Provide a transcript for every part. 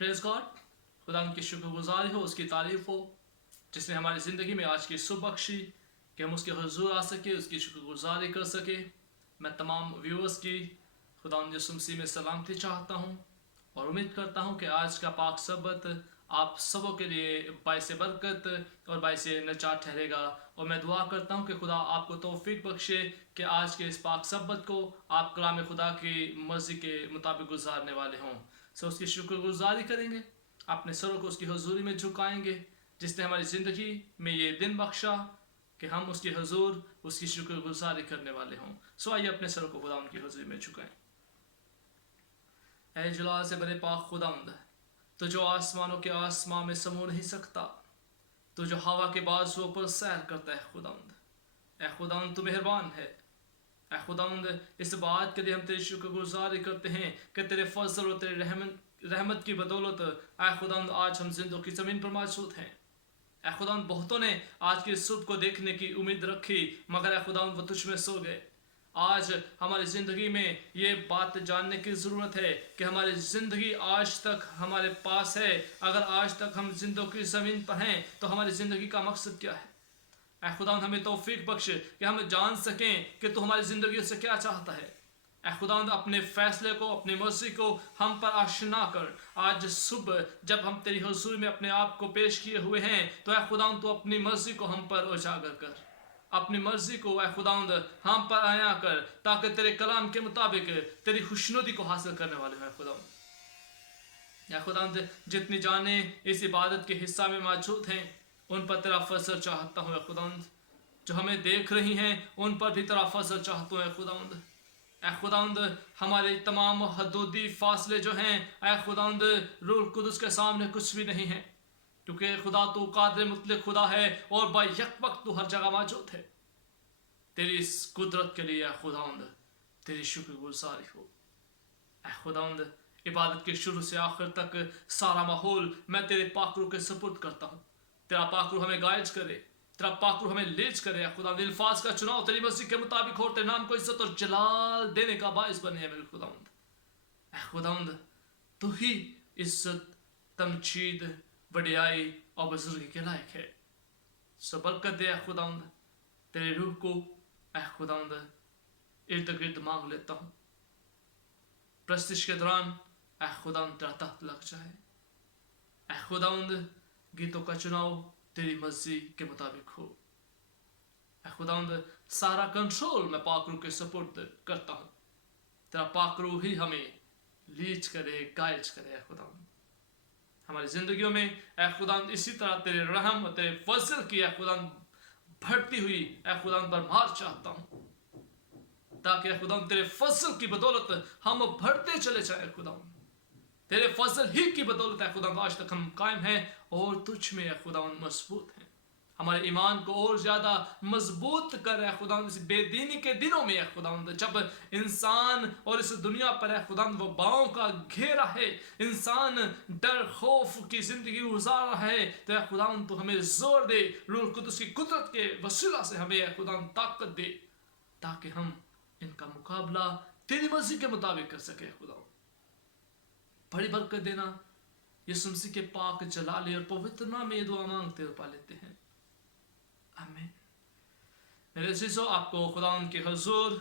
Praise God, खुदा की शुक्रगुज़ारी हो, उसकी तारीफ़ हो जिसने हमारी ज़िंदगी में आज की सुबह बख्शी कि हम उसके हुज़ूर आ सके, उसकी शुक्रगुज़ारी कर सके। मैं तमाम व्यूअर्स की खुदा यीशु मसीह में सलामती चाहता हूँ और उम्मीद करता हूँ कि आज का पाक सबत आप सबों के लिए बाइस बरकत और बाइस नजात ठहरेगा। और मैं दुआ करता हूँ कि खुदा आपको तौफीक बख्शे कि आज के इस पाक सबत को आप कलाम खुदा की मर्ज़ी के मुताबिक गुजारने वाले हों। सो उसकी शुक्रगुज़ारी करेंगे, अपने सरों को उसकी हजूरी में झुकाएंगे जिसने हमारी ज़िंदगी में ये दिन बख्शा कि हम उसकी हजूर उसकी शुक्रगुज़ारी करने वाले हों। सो आइए अपने सरों को खुदा उनकी हजूरी में झुकाएं। ऐ जलाल से बड़े पाक खुदावंद, तो जो आसमानों के आसमां में समो नहीं सकता, तो जो हवा के बाजुओं पर सैर करता है खुदावंद, ऐ खुदावंद तू मेहरबान है। ऐ खुदावंद इस बात के लिए हम तेरी शुक्रगुज़ारी करते हैं कि तेरे फजल और तेरे रहमत की बदौलत ऐ खुदावंद आज हम जिंदों की ज़मीन पर मौजूद हैं। ऐ खुदावंद बहुतों ने आज की सुबह को देखने की उम्मीद रखी मगर ऐ खुदावंद वो तुझ में सो गए। आज हमारी ज़िंदगी में ये बात जानने की ज़रूरत है कि हमारी ज़िंदगी आज तक हमारे पास है। अगर आज तक हम जिंदों की ज़मीन पर हैं तो हमारी ज़िंदगी का मकसद क्या है। ऐ खुदावंद हमें तौफीक बख्श कि हम जान सकें कि तू हमारी ज़िंदगी से क्या चाहता है। ऐ खुदावंद अपने फ़ैसले को, अपनी मर्ज़ी को हम पर आशना कर। आज सुबह जब हम तेरी हुज़ूर में अपने आप को पेश किए हुए हैं तो ऐ खुदावंद तू अपनी मर्ज़ी को हम पर उजागर कर, अपनी मर्ज़ी को ऐ खुदावंद हम पर आया कर ताकि तेरे कलाम के मुताबिक तेरी खुशनुदी को हासिल करने वाले हैं। खुदावंद या खुदावंद जितनी जाने इस इबादत के हिस्सा में मौजूद हैं उन पर तेरा फजल चाहता हूँ। खुदावंद जो हमें देख रही हैं उन पर भी तेरा फजल चाहता हूँ। खुदावंद ऐ खुदावंद हमारे तमाम हदूदी फासले जो हैं ऐ खुदावंद रूह कुदस के सामने कुछ भी नहीं है, क्योंकि खुदा तू कादिर मुतलक खुदा है और बायक वक्त तू हर जगह मौजूद है। तेरी इस कुदरत के लिए ऐ खुदावंद तेरी शुक्रगुज़ारी हो। ऐ खुदावंद इबादत के शुरू से आखिर तक सारा माहौल मैं तेरे पाकरू के सपुर्द करता हूँ। तेरा पाकरू हमें गाइड करे, तेरा पाकरू हमें लीड करे। खुदावंद अल्फाज का चुनाव तेरी मर्ज़ी के मुताबिक हो, तेरे नाम को इज्जत और जलाल देने का बाइस बने मेरे खुदावंद। ऐ खुदावंद तू ही इज्जत, तमजीद, वडियाई और बुजुर्गी के लायक है। सो बरकत दे ऐ खुदावंद, तेरे रूह को ऐ खुदावंद इर्द गिर्द मांग लेता हूँ। प्रस्तिश के दौरान ऐ खुदावंद तेरा तख्त लग जाए। ऐ खुदावंद गीतों का चुनाव तेरी मर्ज़ी के मुताबिक हो। ऐ खुदावंद सारा कंट्रोल मैं पाकरू के सपुर्द करता हूँ। तेरा पाकरू ही हमें लीड करे, गाइड करे। ऐ खुदावंद हमारी ज़िंदगियों में ऐ खुदावंद इसी तरह तेरे रहम और तेरे फजल की ऐ खुदावंद बढ़ती हुई ऐ खुदावंद बरमार चाहता हूँ, ताकि ऐ खुदावंद तेरे फजल की बदौलत हम बढ़ते चले जाए। खुदावंद तेरे फजल ही की बदौलत ऐ खुदावंद आज तक हम कायम हैं और तुझ में ऐ खुदावंद मजबूत हैं। हमारे ईमान को और ज़्यादा मजबूत कर ऐ खुदावंद इस बेदीनी के दिनों में ऐ खुदावंद जब इंसान और इस दुनिया पर ऐ खुदावंद वो बाहों का घेरा है, इंसान डर खौफ की ज़िंदगी गुजार रहा है, तो ऐ खुदावंद तो हमें जोर दे, रूह कुदस की कुदरत के वसीला से हमें ऐ खुदावंद ताकत दे ताकि हम इनका मुकाबला तेरी मर्ज़ी के मुताबिक कर सके। खुदावंद बड़ी बरकत देना, यीशु मसीह के पाक जलाली और पवित्र नाम में ये दुआ मांगते और पा लेते हैं, आमीन। मेरे अज़ीज़ों, आपको खुदावंद के हुज़ूर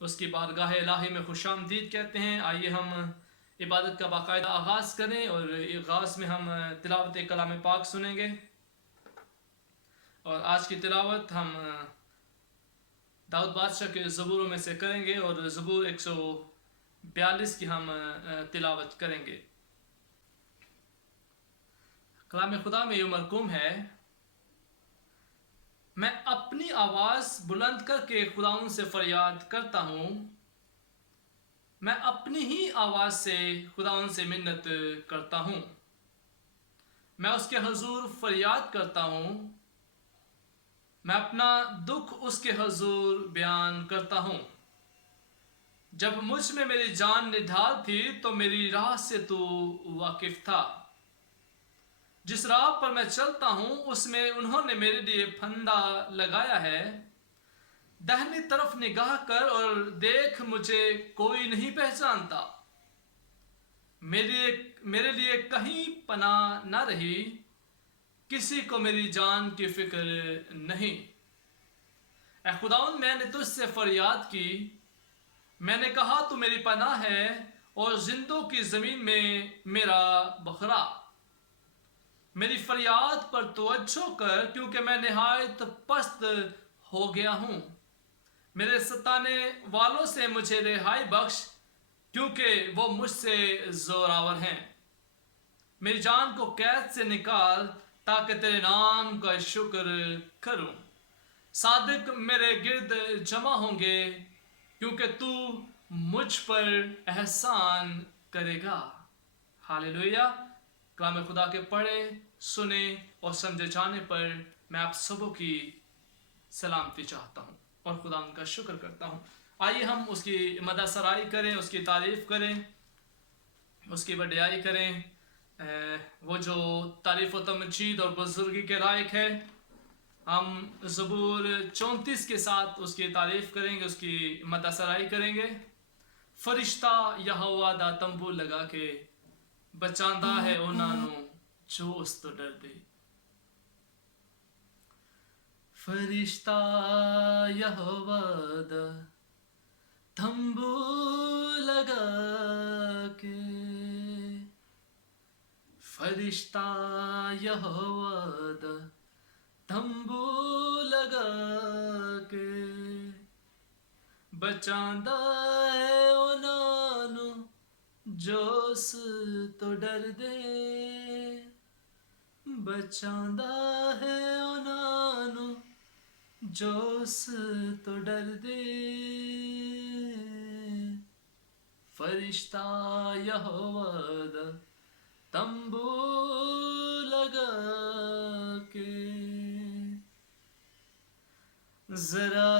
उसकी बारगाह इलाही में खुशामदीद कहते हैं। आइए हम इबादत का बाकायदा आगाज़ करें और आगाज़ में हम तिलावत कलाम पाक सुनेंगे। और आज की तिलावत हम दाऊद बादशाह के ज़बूरों में से करेंगे और ज़बूर 142 की हम तिलावत करेंगे। कलाम खुदा में यूँ मरकूम है, मैं अपनी आवाज़ बुलंद करके खुदाउन से फरियाद करता हूँ, मैं अपनी ही आवाज़ से खुदाउन से मिन्नत करता हूँ। मैं उसके हुज़ूर फरियाद करता हूँ, मैं अपना दुख उसके हुज़ूर बयान करता हूँ। जब मुझ में मेरी जान निढाल थी तो मेरी राह से तू वाकिफ़ था। जिस राह पर मैं चलता हूँ उसमें उन्होंने मेरे लिए फंदा लगाया है। दाहिनी तरफ निगाह कर और देख, मुझे कोई नहीं पहचानता। मेरे लिए कहीं पनाह न रही, किसी को मेरी जान की फिक्र नहीं। ऐ खुदावंद, मैंने तुझसे फरियाद की, मैंने कहा तू मेरी पनाह है और जिंदों की ज़मीन में मेरा बखरा। मेरी फरियाद पर तवज्जो कर, क्योंकि मैं निहायत पस्त हो गया हूँ। मेरे सताने वालों से मुझे रिहाई बख्श, क्योंकि वो मुझसे जोरावर हैं। मेरी जान को कैद से निकाल, ताकि तेरे नाम का शुक्र करूं। सादिक मेरे गिर्द जमा होंगे, क्योंकि तू मुझ पर एहसान करेगा। हालेलुया। कलाम खुदा के पढ़े, सुने और समझे जाने पर मैं आप सबों की सलामती चाहता हूँ और खुदा उनका शुक्र करता हूँ। आइए हम उसकी मदद सराई करें, उसकी तारीफ़ करें, उसकी वडियाई करें। वो जो तारीफ़ व तमजीद और बुजुर्गी के लायक है। हम ज़बूर 34 के साथ उसकी तारीफ़ करेंगे, उसकी मदद सराई करेंगे। फरिश्ता यहोवा दा तंबू लगा के बचांदा है उन्हां नूं जो उस तो डरदे। फरिश्ता यहोवा दा तंबू लगा के, फरिश्ता यहोवा दा तंबू लगा के बचांदा है उन्हां नूं जो उस तो डरदे। बचांदा है उन्हां नूं जो उस तो डरदे। फरिश्ता यहोवा दा तंबू लगा के, जरा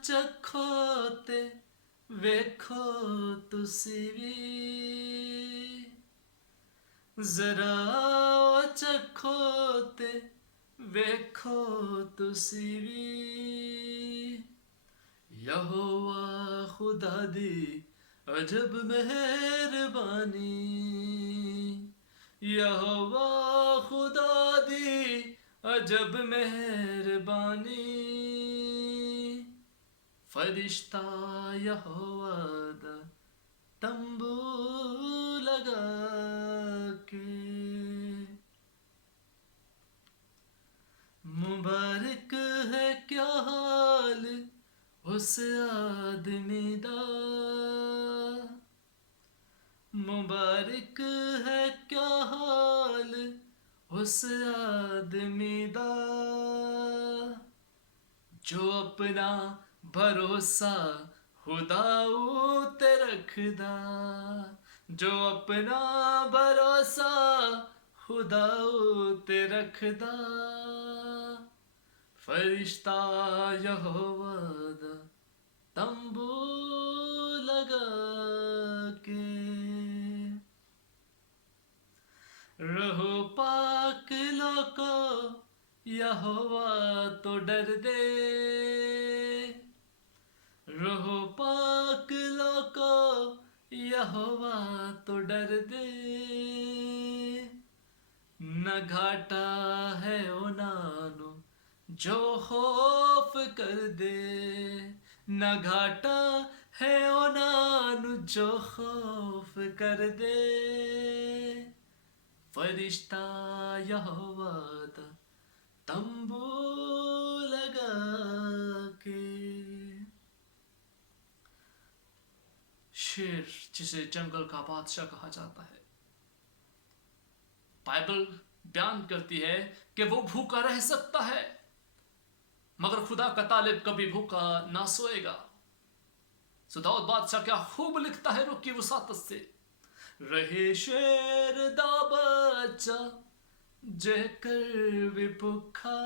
चखो ते वेखो तुसी भी, जरा चखो ते वेखो तुसी भी। यहोवा खुदा दी अजब मेहरबानी, यहोवा खुदा दी अजब मेहरबानी। फरिश्ता यहोवा दा तंबू लगा के, मुबारक है क्या हाल उस आदमी दा, मुबारक है क्या हाल उस आदमी दा, जो अपना भरोसा खुदा ते रखदा, जो अपना भरोसा खुदा ते रखदा। फरिश्ता यहोवा दा तंबू लगा के, रहो पाक लोको यहोवा तो डर दे, रहो पाक लोको यहोवा तो डर दे। न घाटा है उन्हां नूं जो खौफ कर दे, न घाटा है उन्हां नूं जो खौफ कर दे। फरिश्ता यहोवा दा तंबू लगा के। शेर जिसे जंगल का बादशाह कहा जाता है, बाइबल बयान करती है कि वो भूखा रह सकता है, मगर खुदा का तालिब कभी भूखा ना सोएगा। दाऊद बादशाह क्या खूब लिखता है, रुकी वसात से। रहे शेर दा बच्चा जेकर भी भूखा,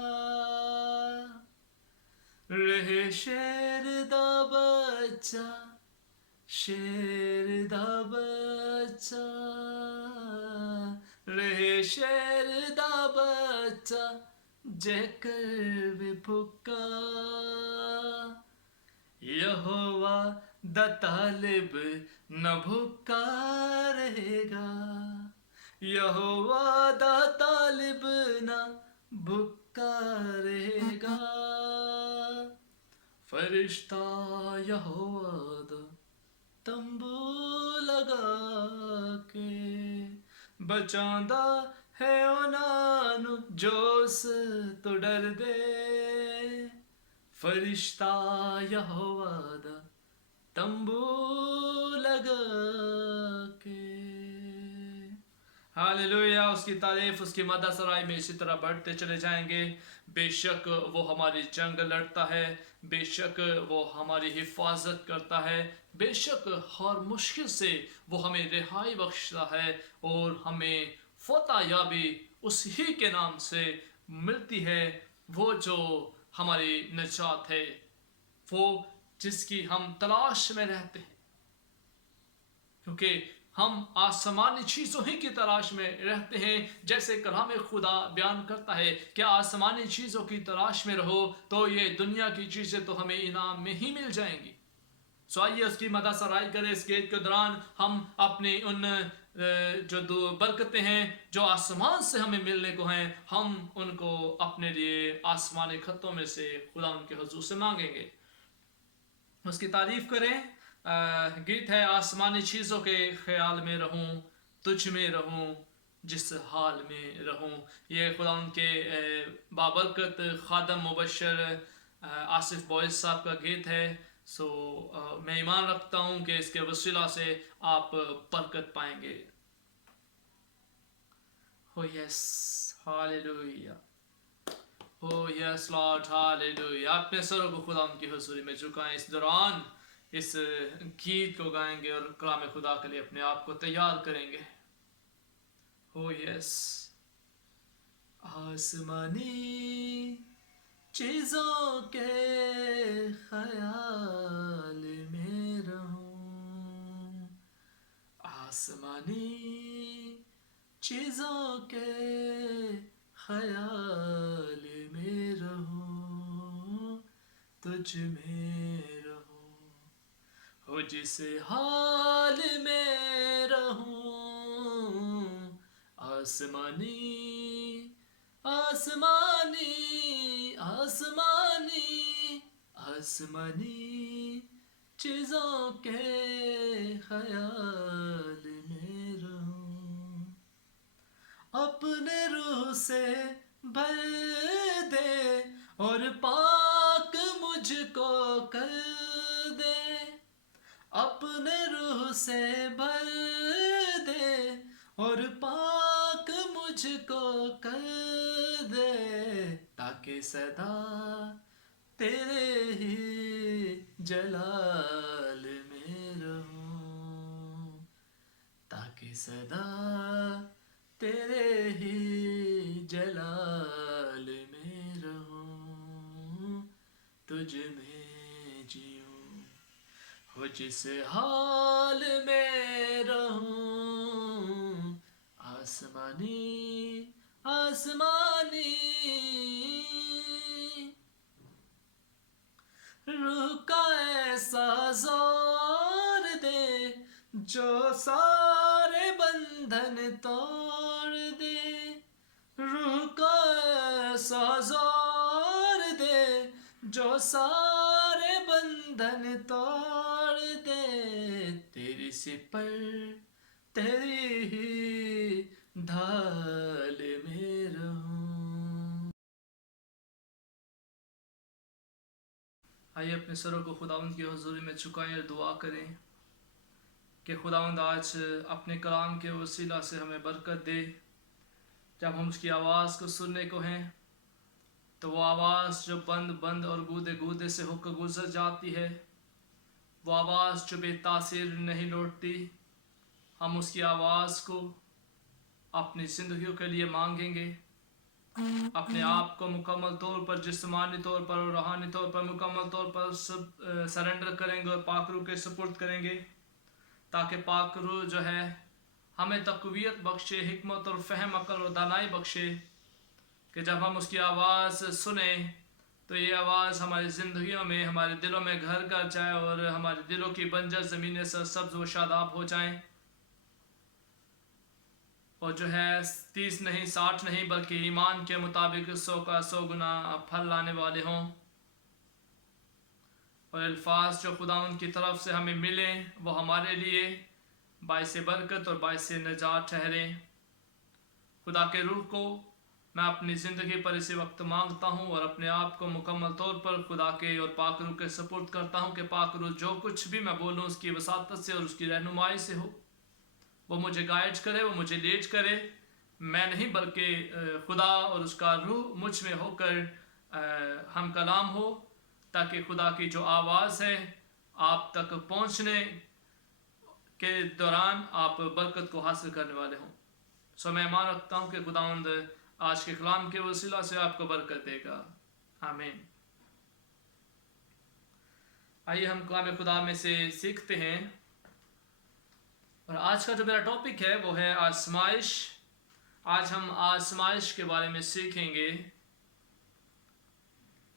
रहे शेर दा बच्चा, शेर दा बच्चा, रहे शेर दा बच्चा जेकर भी भूखा। यहोवा دا طالب نہ بھوکا رہے گا، یہوہ دا طالب نہ بھوکا رہے گا، فرشتہ یہوہ دا تمبو لگا کے بچاندا ہے انہاں نوں جو اس تو ڈر دے، فرشتہ یہوہ دا تمبو لگا کے۔ ہاللویا، اس کی تعریف، اس کی مدح سرائی میں اسی طرح بڑھتے چلے جائیں گے۔ بے شک وہ ہماری جنگ لڑتا ہے، بے شک وہ ہماری حفاظت کرتا ہے، بے شک ہر مشکل سے وہ ہمیں رہائی بخشتا ہے، اور ہمیں فتح یابی اسی کے نام سے ملتی ہے، وہ جو ہماری نجات ہے، وہ جس کی ہم تلاش میں رہتے ہیں، کیونکہ ہم آسمانی چیزوں ہی کی تلاش میں رہتے ہیں۔ جیسے کلام خدا بیان کرتا ہے کہ آسمانی چیزوں کی تلاش میں رہو تو یہ دنیا کی چیزیں تو ہمیں انعام میں ہی مل جائیں گی۔ سو آئیے اس کی مدح سرائی کریں۔ اس گیت کے دوران ہم اپنی ان جو دو برکتیں ہیں جو آسمان سے ہمیں ملنے کو ہیں، ہم ان کو اپنے لیے آسمانی خطوں میں سے خدا ان کے حضور سے مانگیں گے، اس کی تعریف کریں۔ گیت ہے آسمانی چیزوں کے خیال میں رہوں، تجھ میں رہوں، جس حال میں رہوں۔ یہ خدا ان کے بابرکت خادم مبشر آصف بوئز صاحب کا گیت ہے۔ سو میں ایمان رکھتا ہوں کہ اس کے وسیلہ سے آپ برکت پائیں گے۔ Oh yes, hallelujah. Oh yes Lord, hallelujah. اپنے سروں کو خدا ان کی حضوری میں جھکائیں۔ اس دوران اس گیت کو گائیں گے اور کلام خدا کے لیے اپنے آپ کو تیار کریں گے۔ Oh yes. آسمانی چیزوں کے خیال میں رہوں، آسمانی چیزوں کے خیال میں رہوں، تجھ میں رہوں، ہو جس حال میں رہوں، آسمانی آسمانی آسمانی آسمانی چیزوں کے خیال میں رہوں، اپنے روح سے بھر دے اور پاک مجھ کو کر دے، اپنے روح سے بھر دے اور پاک مجھ کو کر دے، تاکہ سدا تیرے ہی جلال میں رہوں، تاکہ سدا تیرے ہی جلال میں رہوں، تجھ میں جیوں، ہو جس حال میں رہوں، آسمانی آسمانی روح کا ایسا زور دے جو سارے بندھن توڑ دے، روح کا ایسا زور دے جو سارے بندھن توڑ دے، تیری سپر تیری ہی ڈھال میں رہوں۔ آئیے اپنے سروں کو خداوند کی حضوری میں جھکائیں اور دعا کریں کہ خداوند آج اپنے کلام کے وسیلہ سے ہمیں برکت دے۔ جب ہم اس کی آواز کو سننے کو ہیں تو وہ آواز جو بند بند اور گودے گودے سے ہو کر گزر جاتی ہے، وہ آواز جو بے تاثیر نہیں لوٹتی، ہم اس کی آواز کو اپنی زندگیوں کے لیے مانگیں گے، اپنے آپ کو مکمل طور پر، جسمانی طور پر اور روحانی طور پر مکمل طور پر سرنڈر کریں گے اور پاک روح کے سپرد کریں گے، تاکہ پاک روح جو ہے ہمیں تقویت بخشے، حکمت اور فہم، عقل اور دانائی بخشے، کہ جب ہم اس کی آواز سنیں تو یہ آواز ہماری زندگیوں میں، ہمارے دلوں میں گھر کر جائے اور ہمارے دلوں کی بنجر زمینیں سرسبز و شاداب ہو جائیں، اور جو ہے 30 نہیں 60 نہیں بلکہ ایمان کے مطابق 100 کا 100 گنا پھل لانے والے ہوں، اور الفاظ جو خدا ان کی طرف سے ہمیں ملیں وہ ہمارے لیے باعث برکت اور باعث نجات ٹھہریں۔ خدا کے روح کو میں اپنی زندگی پر اسی وقت مانگتا ہوں اور اپنے آپ کو مکمل طور پر خدا کے اور پاک روح کے سپرد کرتا ہوں کہ پاک روح جو کچھ بھی میں بولوں اس کی وساطت سے اور اس کی رہنمائی سے ہو، وہ مجھے گائیڈ کرے، وہ مجھے لیڈ کرے، میں نہیں بلکہ خدا اور اس کا روح مجھ میں ہو کر ہم کلام ہو، تاکہ خدا کی جو آواز ہے آپ تک پہنچنے کے دوران آپ برکت کو حاصل کرنے والے ہوں۔ میں ایمان رکھتا ہوں کہ خداوند آج کے کلام کے وسیلہ سے آپ کو برکت دے گا، آمین۔ آئیے ہم کلام خدا میں سے سیکھتے ہیں، اور آج کا جو میرا ٹاپک ہے وہ ہے آزمائش۔ آج ہم آزمائش کے بارے میں سیکھیں گے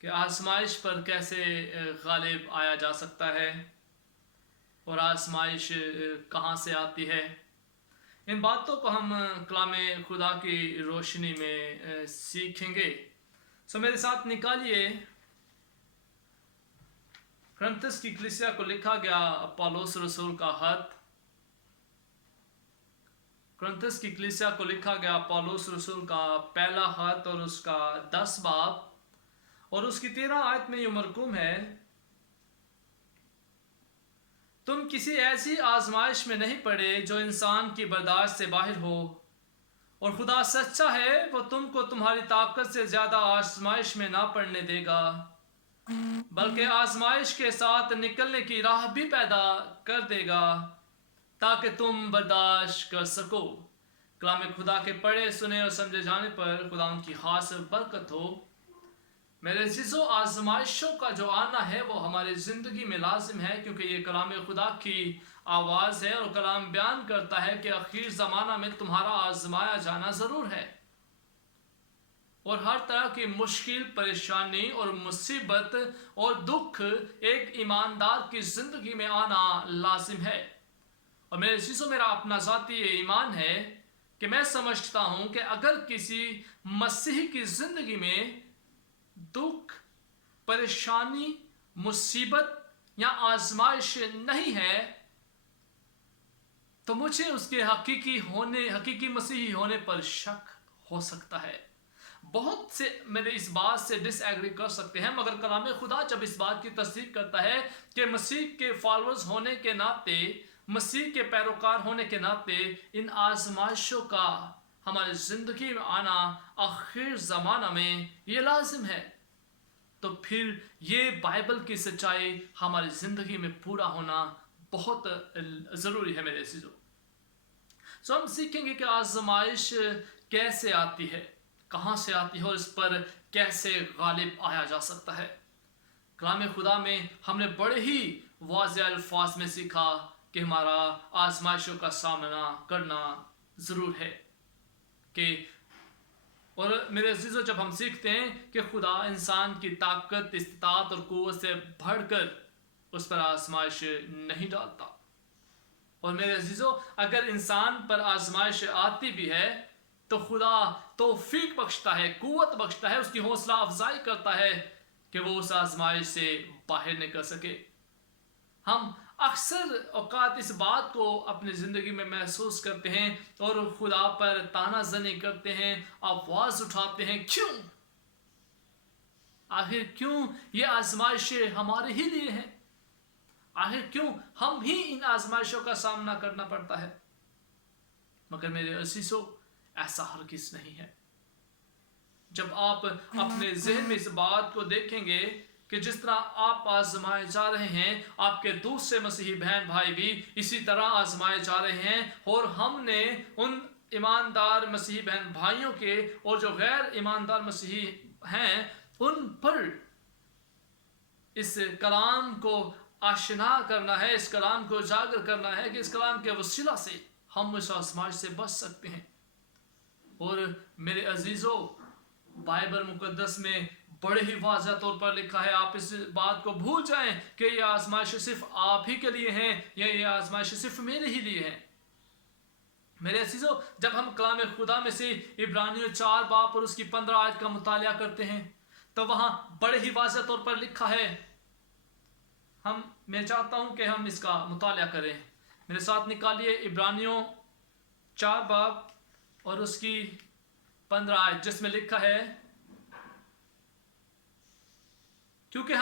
کہ آزمائش پر کیسے غالب آیا جا سکتا ہے اور آزمائش کہاں سے آتی ہے۔ ان باتوں کو ہم کلام خدا کی روشنی میں سیکھیں گے۔ میرے ساتھ نکالیے کرنتھس کی کلیسیا کو لکھا گیا پالوس رسول کا خط، کرنتھس کی کلیسیا کو لکھا گیا پالوس رسول کا پہلا خط اور اس کا 10 باب اور اس کی 13 آیت میں یہ مرقوم ہے، تم کسی ایسی آزمائش میں نہیں پڑے جو انسان کی برداشت سے باہر ہو، اور خدا سچا ہے، وہ تم کو تمہاری طاقت سے زیادہ آزمائش میں نہ پڑنے دے گا، بلکہ آزمائش کے ساتھ نکلنے کی راہ بھی پیدا کر دے گا تاکہ تم برداشت کر سکو۔ کلام خدا کے پڑھے سنے اور سمجھے جانے پر خدا ان کی خاص برکت ہو۔ میرے عزیزو، آزمائشوں کا جو آنا ہے وہ ہماری زندگی میں لازم ہے، کیونکہ یہ کلام خدا کی آواز ہے اور کلام بیان کرتا ہے کہ اخیر زمانہ میں تمہارا آزمایا جانا ضرور ہے، اور ہر طرح کی مشکل، پریشانی اور مصیبت اور دکھ ایک ایماندار کی زندگی میں آنا لازم ہے۔ اور میرے عزیزو، میرا اپنا ذاتی ایمان ہے کہ میں سمجھتا ہوں کہ اگر کسی مسیحی کی زندگی میں دکھ، پریشانی، مصیبت یا آزمائش نہیں ہے تو مجھے اس کے حقیقی مسیحی ہونے پر شک ہو سکتا ہے۔ بہت سے میرے اس بات سے ڈس ایگری کر سکتے ہیں، مگر کلام خدا جب اس بات کی تصدیق کرتا ہے کہ مسیح کے فالورز ہونے کے ناطے، مسیح کے پیروکار ہونے کے ناطے ان آزمائشوں کا ہماری زندگی میں آنا آخر زمانہ میں یہ لازم ہے، تو پھر یہ بائبل کی سچائی ہماری زندگی میں پورا ہونا بہت ضروری ہے میرے عزیزو۔ ہم سیکھیں گے کہ آزمائش کیسے آتی ہے، کہاں سے آتی ہے اور اس پر کیسے غالب آیا جا سکتا ہے۔ کلام خدا میں ہم نے بڑے ہی واضح الفاظ میں سیکھا کہ ہمارا آزمائشوں کا سامنا کرنا ضرور ہے، اور میرے عزیزو، جب ہم سیکھتے ہیں کہ خدا انسان کی طاقت، استطاعت اور قوت سے بڑھ کر اس پر آزمائش نہیں ڈالتا، اور میرے عزیزو اگر انسان پر آزمائش آتی بھی ہے تو خدا توفیق بخشتا ہے، قوت بخشتا ہے، اس کی حوصلہ افزائی کرتا ہے کہ وہ اس آزمائش سے باہر نکل سکے۔ ہم اکثر اوقات اس بات کو اپنی زندگی میں محسوس کرتے ہیں اور خدا پر تانا زنی کرتے ہیں، آواز اٹھاتے ہیں، آخر کیوں یہ آزمائشیں ہمارے ہی لیے ہیں؟ آخر کیوں ہم ہی ان آزمائشوں کا سامنا کرنا پڑتا ہے؟ مگر میرے عزیزو، ایسا ہرگز نہیں ہے۔ جب آپ اپنے ذہن میں اس بات کو دیکھیں گے کہ جس طرح آپ آزمائے جا رہے ہیں، آپ کے دوسرے مسیحی بہن بھائی بھی اسی طرح آزمائے جا رہے ہیں، اور ہم نے ان ایماندار مسیحی بہن بھائیوں کے اور جو غیر ایماندار مسیحی ہیں ان پر اس کلام کو آشنا کرنا ہے، اس کلام کو اجاگر کرنا ہے کہ اس کلام کے وسیلہ سے ہم اس آزمائش سے بچ سکتے ہیں۔ اور میرے عزیزو، بائبل مقدس میں बड़े ही वाज़ह तौर पर लिखा है। आप इस बात को भूल जाएं कि ये आजमाइश सिर्फ आप ही के लिए हैं या ये आजमाइश सिर्फ मेरे ही लिए है। मेरे अजीजों, जब हम कलाम खुदा में से इब्रानियों 4 बाब और उसकी 15 आयत का मुतालिया करते हैं तो वहां बड़े ही वाज़ह तौर पर लिखा है। मैं चाहता हूं कि हम इसका मुतालिया करें। मेरे साथ निकालिए इब्रानियों 4 बाब और उसकी 15 आयत, जिसमें लिखा है, क्योंकि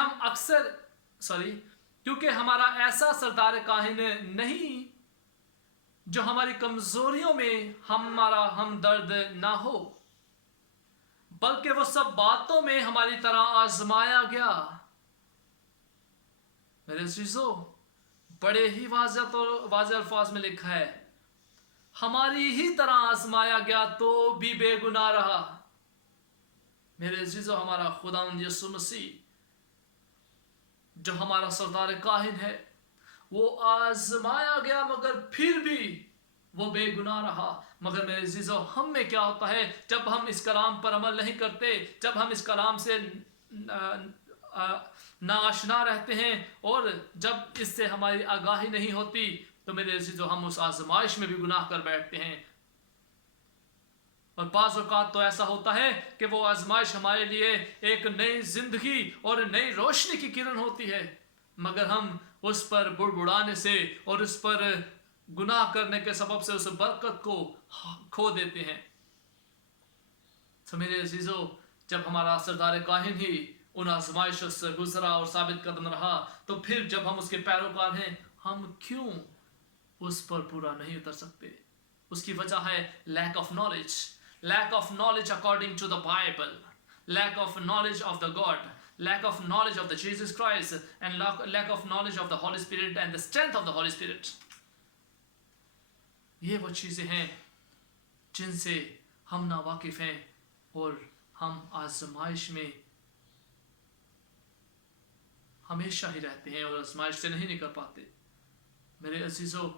हमारा ऐसा सरदार काहिन नहीं जो हमारी कमजोरियों में हमारा हमदर्द ना हो, बल्कि वो सब बातों में हमारी तरह आजमाया गया। मेरे अजीजों, बड़े ही वाज़ेह अल्फाज में लिखा है, हमारी ही तरह आजमाया गया तो भी बेगुनाह रहा। मेरे अजीजों, हमारा खुदावंद यीशु मसीह जो हमारा सरदार काहिन है, वो आजमाया गया मगर फिर भी वो बेगुनाह रहा। मगर मेरे अजीजों, हम में क्या होता है जब हम इस कलाम पर अमल नहीं करते, जब हम इस कलाम से नाआशना रहते हैं और जब इससे हमारी आगाही नहीं होती, तो मेरे अजीजों हम उस आजमाइश में भी गुनाह कर बैठते हैं। और बाज़ औक़ात तो ऐसा होता है कि वो आजमाइश हमारे लिए एक नई जिंदगी और नई रोशनी की किरण होती है, मगर हम उस पर बुड़बुड़ाने से और उस पर गुनाह करने के सबब से उस बरकत को खो देते हैं। तो मेरे अजीजों, जब हमारा सरदार काहिन ही उन आजमाइशों से गुजरा और साबित कदम रहा, तो फिर जब हम उसके पैरोकार हैं, हम क्यों उस पर पूरा नहीं उतर सकते? उसकी वजह है lack of knowledge according to the Bible, lack of knowledge of the God, lack of knowledge of the Jesus Christ, and lack of knowledge of the Holy Spirit and the strength of the Holy Spirit. ये वो चीज़ें हैं जिनसे हम ना वाकिफ़ हैं और हम आजमाइश में हमेशा ही रहते हैं और आजमाइश से नहीं निकल पाते। मेरे अजीज़ों,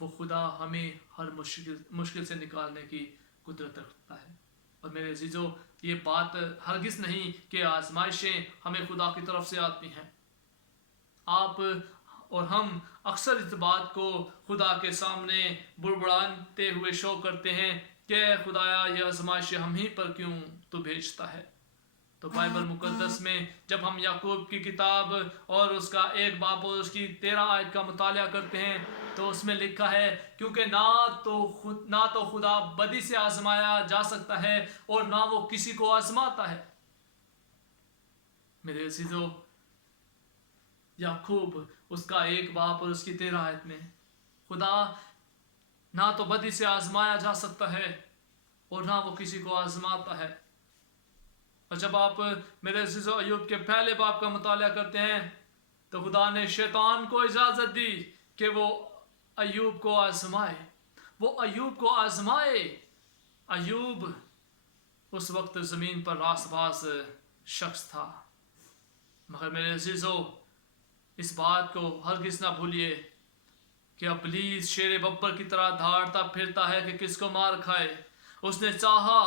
वो खुदा हमें हर मुश्किल से निकालने की कुदरत रखता है। और मेरे अजीज़ों, ये बात हरगिज़ नहीं कि आजमाइशें हमें खुदा की तरफ से आती हैं। आप और हम अक्सर इस बात को खुदा के सामने बुड़बुड़ाते हुए शो करते हैं कि खुदाया, ये आजमाइशें हम ही पर क्यों तू भेजता है। तो बाइबल मुकद्दस में जब हम याकूब की किताब और उसका 1 बाब और उसकी 13 आयत का मुतालिया करते हैं, तो उसमें लिखा है, क्योंकि ना तो खुदा बदी से आजमाया जा सकता है और ना वो किसी को आजमाता है। मेरे अजीजों, याकूब उसका 1 बाब और उसकी 13 आयत में, खुदा ना तो बदी से आजमाया जा सकता है और ना वो किसी को आजमाता है। और जब आप मेरे अजीजों अय्यूब के पहले बाब का मुतालिया करते हैं, तो खुदा ने शैतान को इजाज़त दी कि वो अय्यूब को आजमाए, अय्यूब उस वक्त ज़मीन पर रासबाज शख्स था। मगर मेरे अजीजों, इस बात को हरगिज़ ना भूलिए कि इब्लीस शेर बब्बर की तरह दौड़ता फिरता है कि किसको मार खाए। उसने चाहा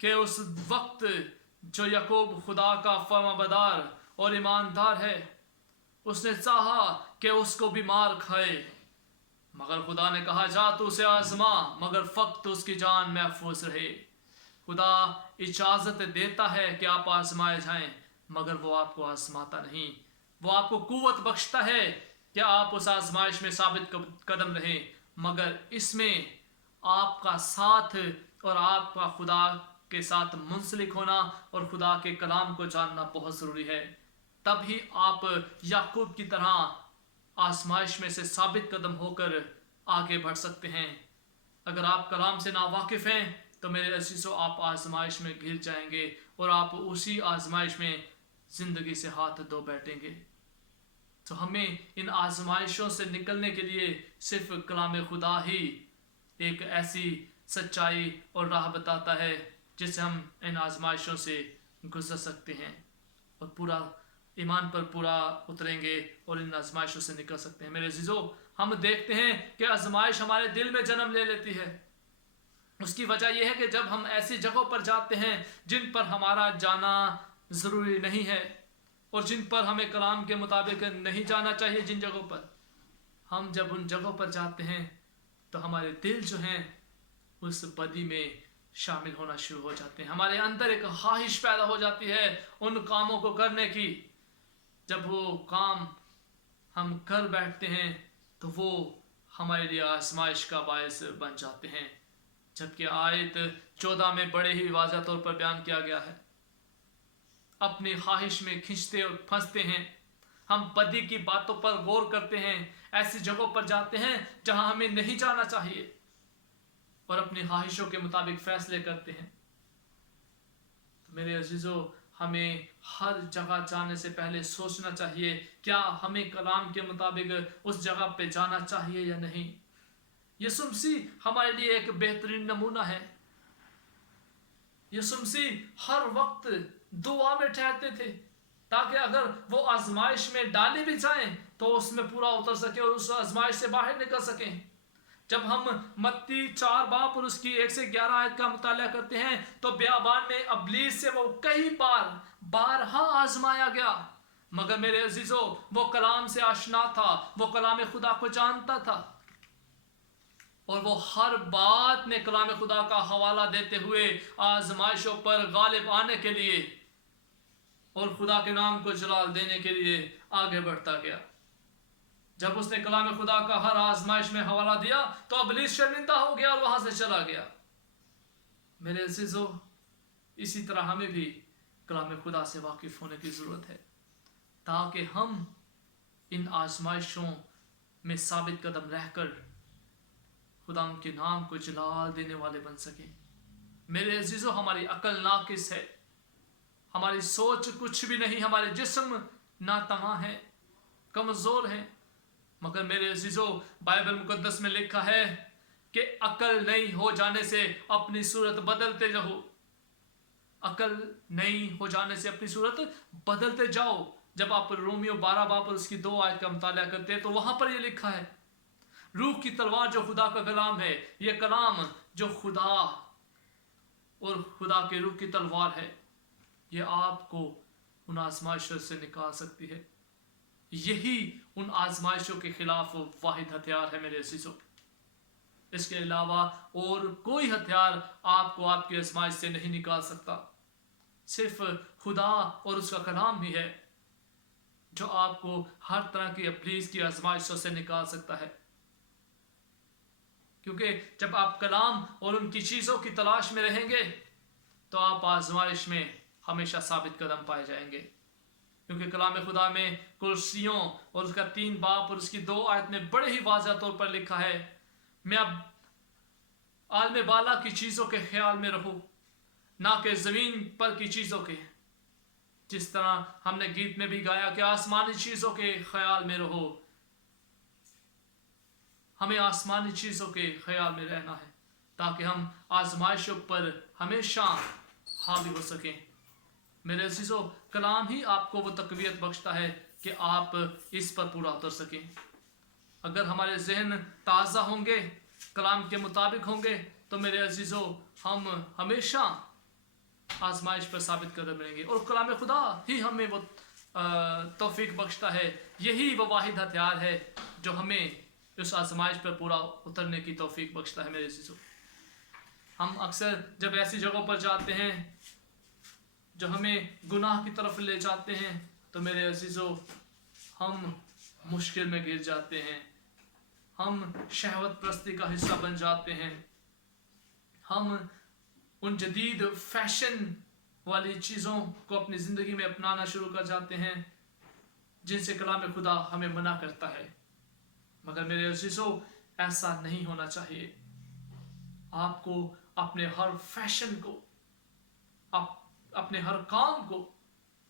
कि उस वक्त जो याकूब खुदा का फरमाबरदार और ईमानदार है, उसने चाहा कि उसको भी मार खाए, मगर खुदा ने कहा, जा तू उसे आजमा, मगर फक्त उसकी जान महफूज रहे। खुदा इजाज़त देता है कि आप आजमाए जाएं, मगर वो आपको आजमाता नहीं। वो आपको कुव्वत बख्शता है कि आप उस आजमाइश में साबित कदम रहें, मगर इसमें आपका साथ और आपका खुदा के साथ मुंसलिक होना और खुदा के कलाम को जानना बहुत ज़रूरी है। तभी आप याकूब की तरह आजमाइश में से साबित कदम होकर आगे बढ़ सकते हैं। अगर आप कलाम से ना वाकिफ़ हैं, तो मेरे अजीज़ों, आप आजमाइश में घिर जाएंगे और आप उसी आजमाइश में ज़िंदगी से हाथ धो बैठेंगे। तो हमें इन आजमाइशों से निकलने के लिए सिर्फ कलाम खुदा ही एक ऐसी सच्चाई और राह बताता है जिससे हम इन आजमाइशों से गुजर सकते हैं और पूरा ईमान पर पूरा उतरेंगे और इन आजमाइशों से निकल सकते हैं। मेरे अजीज़ों, हम देखते हैं कि आजमाइश हमारे दिल में जन्म ले लेती है। उसकी वजह यह है कि जब हम ऐसी जगहों पर जाते हैं जिन पर हमारा जाना ज़रूरी नहीं है और जिन पर हमें कलाम के मुताबिक नहीं जाना चाहिए, जिन जगहों पर हम जब उन जगहों पर जाते हैं तो हमारे दिल जो हैं उस बदी में शामिल होना शुरू हो जाते हैं। हमारे अंदर एक ख्वाहिश पैदा हो जाती है उन कामों को करने की। जब वो काम हम कर बैठते हैं तो वो हमारे लिए आजमाइश का बायस बन जाते हैं। जबकि आयत 14 में बड़े ही वाज़ह तौर पर बयान किया गया है, अपनी ख्वाहिश में खींचते और फंसते हैं। हम बदी की बातों पर गौर करते हैं, ऐसी जगहों पर जाते हैं जहां हमें नहीं जाना चाहिए और अपनी ख्वाहिशों के मुताबिक फैसले करते हैं। तो मेरे अजीजों, हमें हर जगह जाने से पहले सोचना चाहिए, क्या हमें कलाम के मुताबिक उस जगह पे जाना चाहिए या नहीं। यीशु मसीह हमारे लिए एक बेहतरीन नमूना है। यीशु मसीह हर वक्त दुआ में ठहरते थे ताकि अगर वो आजमाइश में डाले भी जाएं तो उसमें पूरा उतर सके और उस आजमाइश से बाहर निकल सकें। जब हम मत्ती 4 बाब और उसकी 1 से 11 आयत का मुताला करते हैं तो बियाबान में इब्लीस से वो कई बारहा आजमाया गया, मगर मेरे अजीजों वो कलाम से आशना था, वो कलाम खुदा को जानता था और वो हर बात में कलाम खुदा का हवाला देते हुए आजमाइशों पर गालिब आने के लिए और खुदा के नाम को जलाल देने के लिए आगे बढ़ता गया। जब उसने कलाम खुदा का हर आजमाइश में हवाला दिया तो इब्लीस शर्मिंदा हो गया और वहां से चला गया। मेरे अजीजों, इसी तरह हमें भी कलाम खुदा से वाकिफ होने की जरूरत है ताकि हम इन आजमाइशों में साबित कदम रहकर खुदा के नाम को जलाल देने वाले बन सके। मेरे अजीजों, हमारी अकल नाकिस है, हमारी सोच कुछ भी नहीं, हमारे जिस्म नातमा है, कमजोर है, मगर मेरे अजीजों बाइबल मुकद्दस में लिखा है कि अकल नहीं हो जाने से अपनी सूरत बदलते रहो। अकल नहीं हो जाने से अपनी सूरत बदलते जाओ। जब आप रोमियो 12 बाब और उसकी 2 आयत का मुताला करते हैं तो वहां पर यह लिखा है, रूह की तलवार जो खुदा का कलाम है, यह कलाम जो खुदा और खुदा के रूह की तलवार है, यह आपको उन आजमाइशों से निकाल सकती है। यही उन आजमाइशों के खिलाफ वाहिद हथियार है मेरे अजीजों। इसके अलावा और कोई हथियार आपको आपकी आजमाइश से नहीं निकाल सकता। सिर्फ खुदा और उसका कलाम ही है जो आपको हर तरह की इब्लीस की आजमाइशों से निकाल सकता है। क्योंकि जब आप कलाम और उनकी चीज़ों की तलाश में रहेंगे तो आप आजमाइश में हमेशा साबित कदम पाए जाएंगे। क्योंकि कलाम खुदा में कुर्सियों और उसका 3 बाब और उसकी 2 आयत में बड़े ही वाज़ह तौर पर लिखा है, मैं अब आलम बाला की चीज़ों के ख्याल में रहूं, ना कि ज़मीन पर की चीज़ों के। जिस तरह हमने गीत में भी गाया कि आसमानी चीज़ों के ख्याल में रहो, हमें आसमानी चीज़ों के ख्याल में रहना है ताकि हम आजमाइशों पर हमेशा हावी हो सकें। मेरे अजीजों, कलाम ही आपको वो तकवीत बख्शता है कि आप इस पर पूरा उतर सकें। अगर हमारे जहन ताज़ा होंगे, कलाम के मुताबिक होंगे, तो मेरे अजीजों हम हमेशा आजमाइश पर साबित कदम रहेंगे और कलाम खुदा ही हमें वो तौफीक बख्शता है। यही वो वाहिद हथियार है जो हमें उस आजमाइश पर पूरा उतरने की तौफीक बख्शता है। मेरे अजीजों, हम अक्सर जब ऐसी जगहों पर जाते हैं जो हमें गुनाह की तरफ ले जाते हैं तो मेरे अजीजों हम मुश्किल में गिर जाते हैं, हम शहवत प्रस्ती का हिस्सा बन जाते हैं, हम उन जदीद फैशन वाली चीज़ों को अपनी ज़िंदगी में अपनाना शुरू कर जाते हैं जिनसे कलाम खुदा हमें मना करता है। मगर मेरे अजीजों, ऐसा नहीं होना चाहिए। आपको अपने हर फैशन को, अपने हर काम को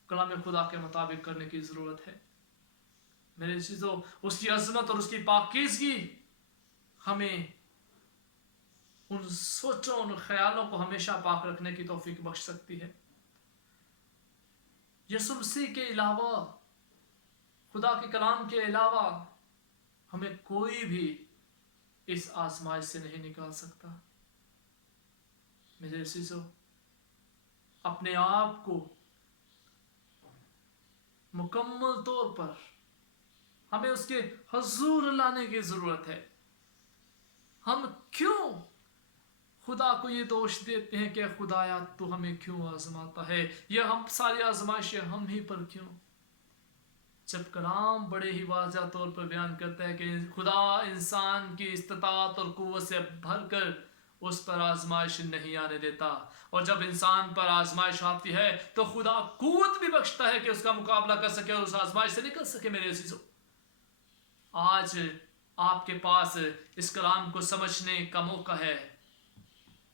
कलाम खुदा के मुताबिक करने की ज़रूरत है। मेरे अजीजों, उसकी अज़मत और उसकी पाकीज़गी हमें उन सोचों, उन ख्यालों को हमेशा पाक रखने की तौफीक बख्श सकती है। यीशु मसीह के अलावा, खुदा के कलाम के अलावा हमें कोई भी इस आजमाइश से नहीं निकाल सकता। मेरे अजीजों, अपने आप को मुकम्मल तौर पर हमें उसके हजूर लाने की ज़रूरत है। हम क्यों खुदा को ये दोष देते हैं कि खुदाया तू हमें क्यों आजमाता है, ये हम सारी आजमाइशें हम ही पर क्यों? जब कलाम बड़े ही वाज़ह तौर पर बयान करता है कि खुदा इंसान की इस्तिताअत और कुव्वत से भरकर उस पर आजमाइश नहीं आने देता, और जब इंसान पर आजमाइश आती है तो खुदा कुव्वत भी बख्शता है कि उसका मुकाबला कर सके और उस आजमाइश से निकल सके। मेरे अजीजों, आज आपके पास इस कलाम को समझने का मौका है।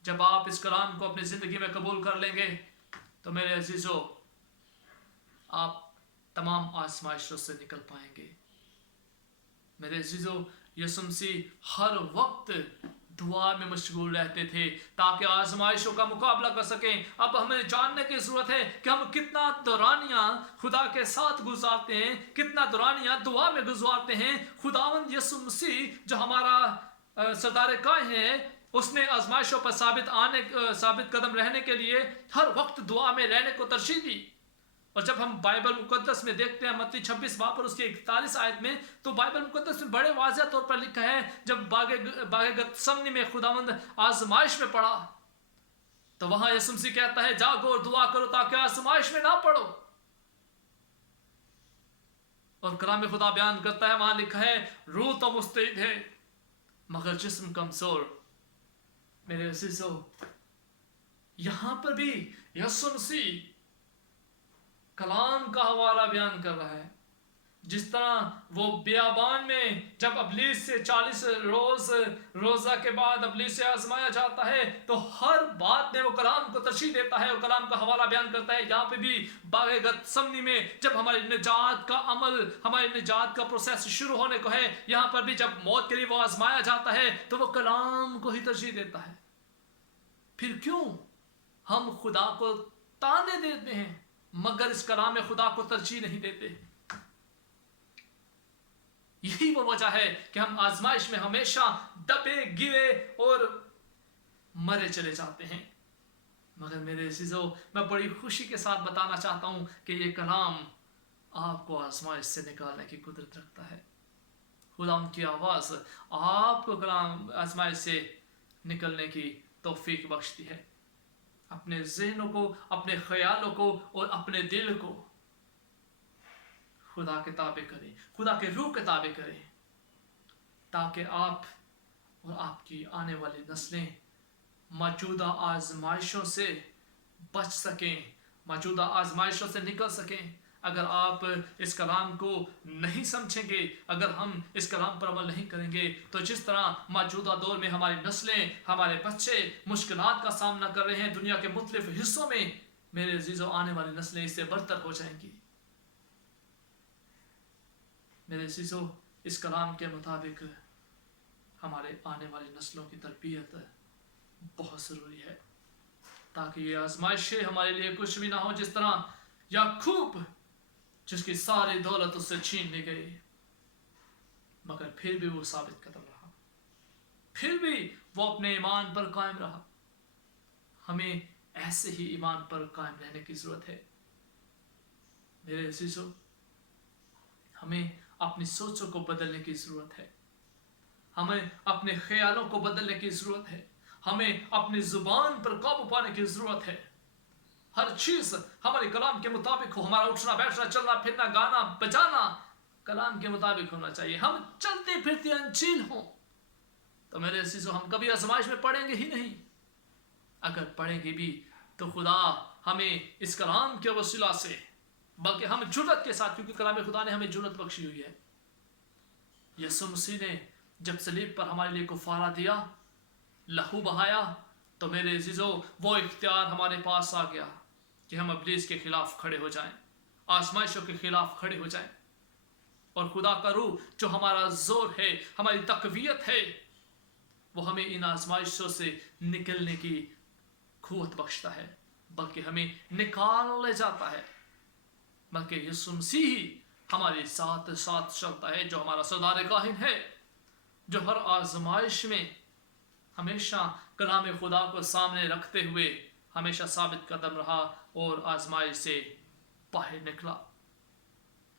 जब आप इस कलाम को अपनी ज़िंदगी में कबूल कर लेंगे तो मेरे अजीजों, आप तमाम आजमाइशों से निकल पाएंगे। मेरे अजीजों, यीशु मसीह हर वक्त दुआ में मशगूल रहते थे ताकि आजमाइशों का मुकाबला कर सकें। अब हमें जानने की ज़रूरत है कि हम कितना दौरानिया खुदा के साथ गुजारते हैं, कितना दौरानिया दुआ में गुजारते हैं। खुदावंद यीशु मसीह जो हमारा सरदार कायम है, उसने आजमाइशों पर साबित कदम रहने के लिए हर वक्त दुआ में रहने को तरजीह दी। और जब हम बाइबल मुकद्दस में देखते हैं मत्ती 26 बाब और उसके 41 आयत में, तो बाइबल मुकद्दस में बड़े वाज़ह तौर पर लिखा है जब बागे गतसमनी में खुदावंद आजमाइश में पड़ा तो वहां यीशु मसीह कहता है जागो और दुआ करो ताकि आजमाइश में ना पड़ो। और कलाम में खुदा बयान करता है, वहां लिखा है रूह तो मुस्तैद है मगर जिस्म कमजोर। मेरे अजीजों, यहां पर भी यीशु मसीह कलाम का हवाला बयान कर रहा है। जिस तरह वो बियाबान में जब अबलीस से 40 रोजा के बाद अबलीस से आजमाया जाता है तो हर बात में वो कलाम को तरजीह देता है और कलाम का हवाला बयान करता है। यहाँ पे भी बागे गतसमनी में जब हमारी निजात का अमल, हमारी निजात का प्रोसेस शुरू होने को है, यहाँ पर भी जब मौत के लिए वो आजमाया जाता है तो वो कलाम को ही तरजीह देता है। फिर क्यों हम खुदा को ताने देते हैं मगर इस कलाम में खुदा को तरजीह नहीं देते? यही वो वजह है कि हम आजमाइश में हमेशा दबे गिरे और मरे चले जाते हैं। मगर मेरे अजीजों, मैं बड़ी खुशी के साथ बताना चाहता हूं कि ये कलाम आपको आजमाइश से निकालने की कुदरत रखता है। खुदा उनकी आवाज़ आपको कलाम आजमाइश से निकलने की तौफीक बख्शती है। अपने ज़हनों को, अपने ख्यालों को और अपने दिल को खुदा के ताबे करें, खुदा के रूह के ताबे करें, ताकि आप और आपकी आने वाली नस्लें मौजूदा आजमाइशों से बच सकें, मौजूदा आजमाइशों से निकल सकें। अगर आप इस कलाम को नहीं समझेंगे, अगर हम इस कलाम पर अमल नहीं करेंगे, तो जिस तरह मौजूदा दौर में हमारी नस्लें, हमारे बच्चे मुश्किलात का सामना कर रहे हैं दुनिया के मुख्तलिफ हिस्सों में, मेरे अजीजों आने वाली नस्लें इससे बदतर हो जाएंगी। मेरे अजीजों, इस कलाम के मुताबिक हमारे आने वाली नस्लों की तरबियत बहुत ज़रूरी है ताकि ये आजमाइशें हमारे लिए कुछ भी ना हो। जिस तरह याकूब, जिसकी सारी दौलत उससे छीन ली गई, मगर फिर भी वो साबित कदम रहा, फिर भी वो अपने ईमान पर कायम रहा। हमें ऐसे ही ईमान पर कायम रहने की जरूरत है। मेरे अजीजों, हमें अपनी सोचों को बदलने की जरूरत है, हमें अपने ख्यालों को बदलने की जरूरत है, हमें अपनी जुबान पर काबू पाने की जरूरत है। हर चीज हमारे कलाम के मुताबिक हो, हमारा उठना बैठना चलना फिरना गाना बजाना कलाम के मुताबिक होना चाहिए। हम चलते फिरते अंजील हों तो मेरे अजीजों, हम कभी आजमाइश में पड़ेंगे ही नहीं। अगर पड़ेंगे भी तो खुदा हमें इस कलाम के वसीला से, बल्कि हम जुर्रत के साथ, क्योंकि कलाम खुदा ने हमें जुर्रत बख्शी हुई है। यीशु मसीह ने जब सलीब पर हमारे लिए कुफारा दिया, लहू बहाया, तो मेरे अजीजों वो इख्तियार हमारे पास आ गया कि हम इब्लीस के खिलाफ खड़े हो जाएं, आजमाइशों के खिलाफ खड़े हो जाएं। और खुदा का रूह जो हमारा जोर है, हमारी तकवीयत है, वो हमें इन आजमाइशों से निकलने की क़ुव्वत बख्शता है, बल्कि हमें निकाल ले जाता है। बल्कि यीशु मसीह ही हमारे साथ साथ चलता है, जो हमारा सरदार काहिन है, जो हर आजमाइश में हमेशा कलाम खुदा को सामने रखते हुए हमेशा साबित कदम रहा और आजमाइश से बाहर निकला।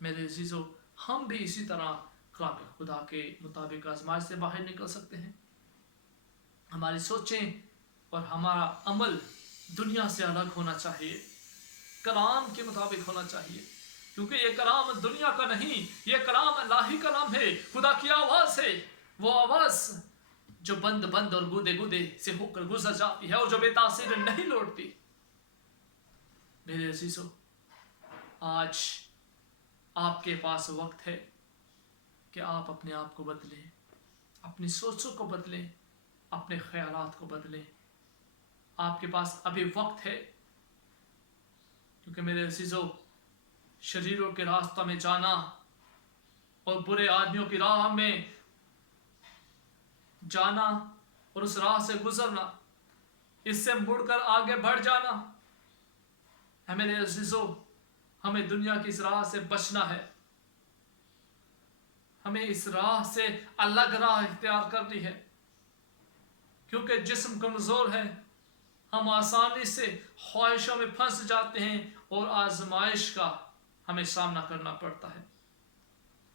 मेरे अजीज़ों, हम भी इसी तरह कलाम खुदा के मुताबिक आजमाइश से बाहर निकल सकते हैं। हमारी सोचें और हमारा अमल दुनिया से अलग होना चाहिए, कलाम के मुताबिक होना चाहिए, क्योंकि ये कलाम दुनिया का नहीं, ये कलाम अल्लाही कलाम है, खुदा की आवाज़ है। वो आवाज़ जो बंद बंद और गूदे गूदे से होकर गुजर जाती है और जो बेतासीर नहीं लौटती। मेरे अजीज़ों, आज आपके पास वक्त है कि आप अपने आप को बदलें, अपनी सोचों को बदलें, अपने ख्यालात को बदलें। आपके पास अभी वक्त है, क्योंकि मेरे अजीज़ों, शरीरों के रास्ता में जाना और बुरे आदमियों की राह में जाना और उस राह से गुजरना, इससे मुड़कर आगे बढ़ जाना है। मेरे अजीज़ों, हमें दुनिया की इस राह से बचना है। हमें इस राह से अलग राह इख्तियार करनी है, क्योंकि जिस्म कमज़ोर है, हम आसानी से ख्वाहिशों में फंस जाते हैं और आजमाइश का हमें सामना करना पड़ता है।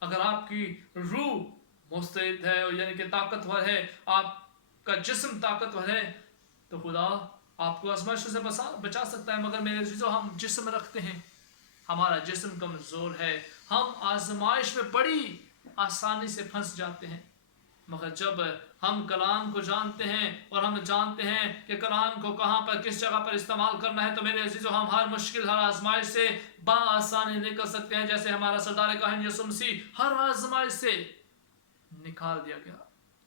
अगर आपकी रूह मुस्तैद है और यानी कि ताकतवर है, आपका जिस्म ताकतवर है, तो खुदा आपको आजमाइशों से बचा सकता है। मगर मेरे अजीज़ों, हम जिस्म रखते हैं, हमारा जिस्म कमज़ोर है, हम आजमाइश में बड़ी आसानी से फंस जाते हैं। मगर जब हम कलाम को जानते हैं और हम जानते हैं कि कलाम को कहाँ पर किस जगह पर इस्तेमाल करना है, तो मेरे अजीज़ों, हम हर मुश्किल, हर आजमाइश से बाआसानी निकल सकते हैं। जैसे हमारा सरदार काहिन यीशु मसीह हर आजमाइश से निकाल दिया गया,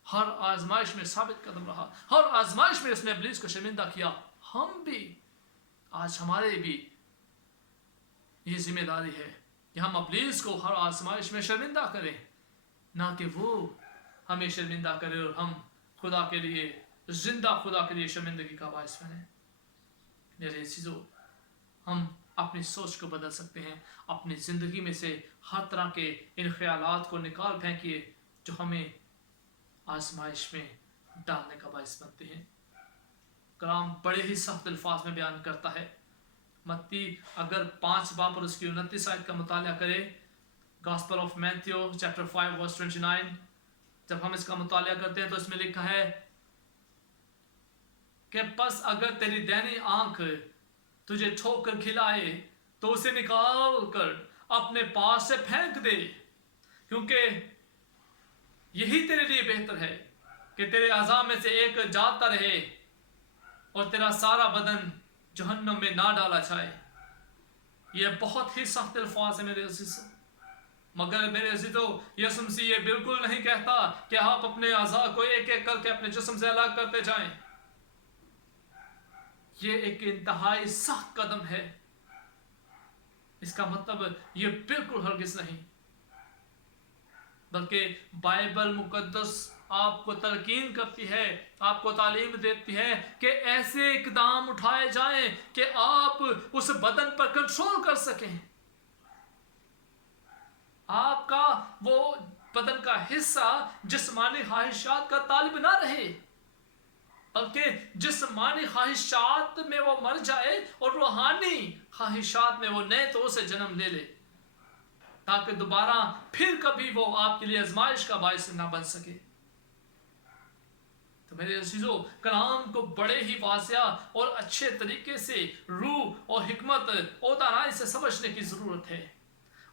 हर आजमाइश में साबित कदम रहा, हर आजमाइश में उसने इब्लीस को शर्मिंदा किया। हम भी आज, हमारे भी ये जिम्मेदारी है कि हम इब्लीस को हर आजमाइश में शर्मिंदा करें, ना कि वो हमें शर्मिंदा करे और हम खुदा के लिए, जिंदा खुदा के लिए शर्मिंदगी का बायस बने। मेरे अजीज़ों, हम अपनी सोच को बदल सकते हैं। अपनी ज़िंदगी में से हर तरह के इन ख्यालात को निकाल फेंकिए जो हमें आजमाइश में डालने का बायस बनते हैं। कलाम बड़े ही सख्त अल्फाज में बयान करता है। मत्ती अगर 5 बाब और उसकी 29 आयत का मुताला करें, gospel of Matthew chapter 5 verse 29, जब हम इसका मुताला करते हैं तो इसमें लिखा है कि बस अगर तेरी दाहिनी आंख तुझे ठोकर खिलाए तो उसे निकाल कर अपने पास से फेंक दे, क्योंकि यही तेरे लिए बेहतर है कि तेरे अज़ा में से एक जाता रहे और तेरा सारा बदन जहन्नम में ना डाला जाए। यह बहुत ही सख्त अल्फाज है मेरे अजीज़ों। मगर मेरे अजीज़ों, यीशु मसीह ये बिल्कुल नहीं कहता कि आप अपने अज़ा को एक एक करके अपने जिस्म से अलग करते जाएं। ये एक इंतहाई सख्त कदम है। इसका मतलब ये बिल्कुल हरगिज़ नहीं, बल्कि बाइबल मुकद्दस आपको तलकीन करती है, आपको तालीम देती है कि ऐसे इकदाम उठाए जाएं कि आप उस बदन पर कंट्रोल कर सकें। आपका वो बदन का हिस्सा जिस्मानी ख्वाहिशात का तालिब ना रहे, बल्कि जिस्मानी ख्वाहिशात में वो मर जाए और रूहानी ख्वाहिशात में वो नए तौर से जन्म ले ले, ताकि दोबारा फिर कभी वो आपके लिए आजमाइश का बायस ना बन सके। तो मेरे अजीज़ों, कलाम को बड़े ही वाज़िया और अच्छे तरीके से रूह और हिकमत और दानाई से समझने की ज़रूरत है।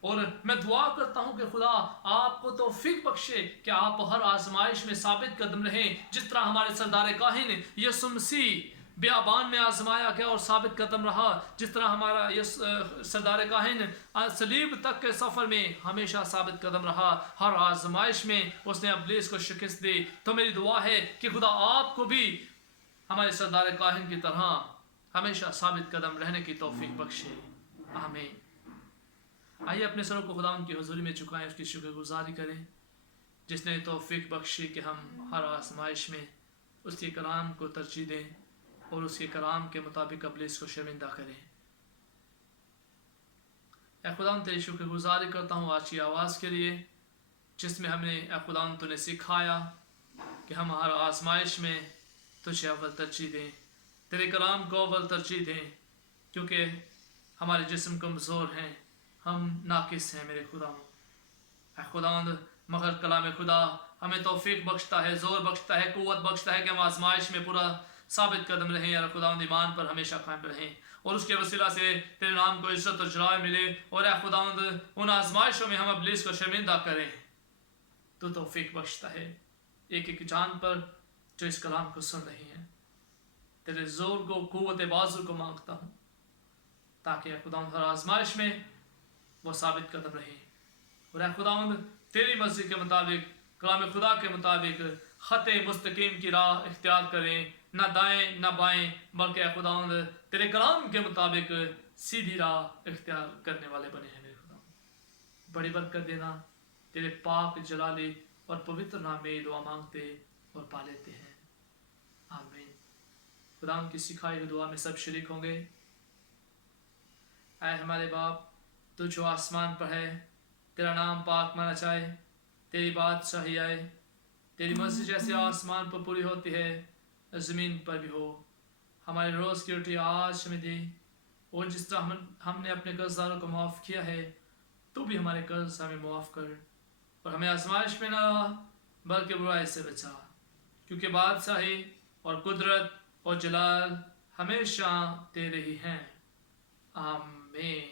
और मैं दुआ करता हूँ कि खुदा आपको तौफीक बख्शे कि आप हर आजमाइश में साबित कदम रहें, जिस तरह हमारे सरदार काहिन यीशु मसीह बियाबान में आजमाया गया और साबित कदम रहा, जिस तरह हमारा सरदार काहिन सलीब तक के सफ़र में हमेशा साबित कदम रहा। हर आजमाइश में उसने इब्लीस को शिकस्त दी। तो मेरी दुआ है कि खुदा आपको भी हमारे सरदार काहिन की तरह हमेशा साबित कदम रहने की तौफीक बख्शे। आमीन। आइए अपने सरों को खुदा उनकी हुजूरी में झुकाएं, उसकी शुक्रगुजारी करें जिसने तौफीक बख्शी कि हम हर आजमाइश में उसके कलाम को तरजीह दें और उसके कलाम के मुताबिक इब्लीस को शर्मिंदा करें। ऐ खुदा, तेरी शुक्रगुजारी करता हूँ आज की आवाज़ के लिए, जिसमें हमने ऐ खुदा तूने सिखाया कि हम हर आजमाइश में तुझे अव्वल तरजीह दें, तेरे कलाम को अव्वल तरजीह दें, क्योंकि हमारे जिस्म कमज़ोर हैं, ہم ناقص ہیں میرے خداوند. اے خداوند مگر کلام خدا ہمیں توفیق بخشتا ہے, زور بخشتا ہے, قوت بخشتا ہے کہ ہم آزمائش میں پورا ثابت قدم رہیں اور خداوند ایمان پر ہمیشہ قائم رہیں, اور اس کے وسیلہ سے تیرے نام کو عزت اور جلال ملے. اور اے خداوند ان آزمائشوں میں ہم ابلیس کو شرمندہ کریں. تو توفیق بخشتا ہے ایک ایک جان پر جو اس کلام کو سن رہی ہیں. تیرے زور کو, قوت بازو کو مانگتا ہوں تاکہ اے خداوند ہر آزمائش میں وہ ثابت قدم رہیں. اور اے خداوند تیری مرضی کے مطابق, کلام خدا کے مطابق خط مستقیم کی راہ اختیار کریں, نہ دائیں نہ بائیں, بلکہ اے خداوند تیرے کلام کے مطابق سیدھی راہ اختیار کرنے والے بنے ہیں میرے خداوند. بڑی برکت دینا, تیرے پاک جلالی اور پوتر نام میں دعا مانگتے اور پا لیتے ہیں, آمین. خداوند کی سکھائی ہوئی دعا میں سب شریک ہوں گے. اے ہمارے باپ تو جو آسمان پر ہے, تیرا نام پاک مانا جائے, تیری بادشاہی آئے, تیری مرضی جیسے آسمان پر پوری ہوتی ہے زمین پر بھی ہو. ہمارے روز کی روٹی آج ہمیں دے, اور جس طرح ہم نے اپنے قرض داروں کو معاف کیا ہے تو بھی ہمارے قرض ہمیں معاف کر, اور ہمیں آزمائش میں نہ لا بلکہ برائی سے بچا, کیونکہ بادشاہی اور قدرت اور جلال ہمیشہ تیرے ہی ہیں, آمین.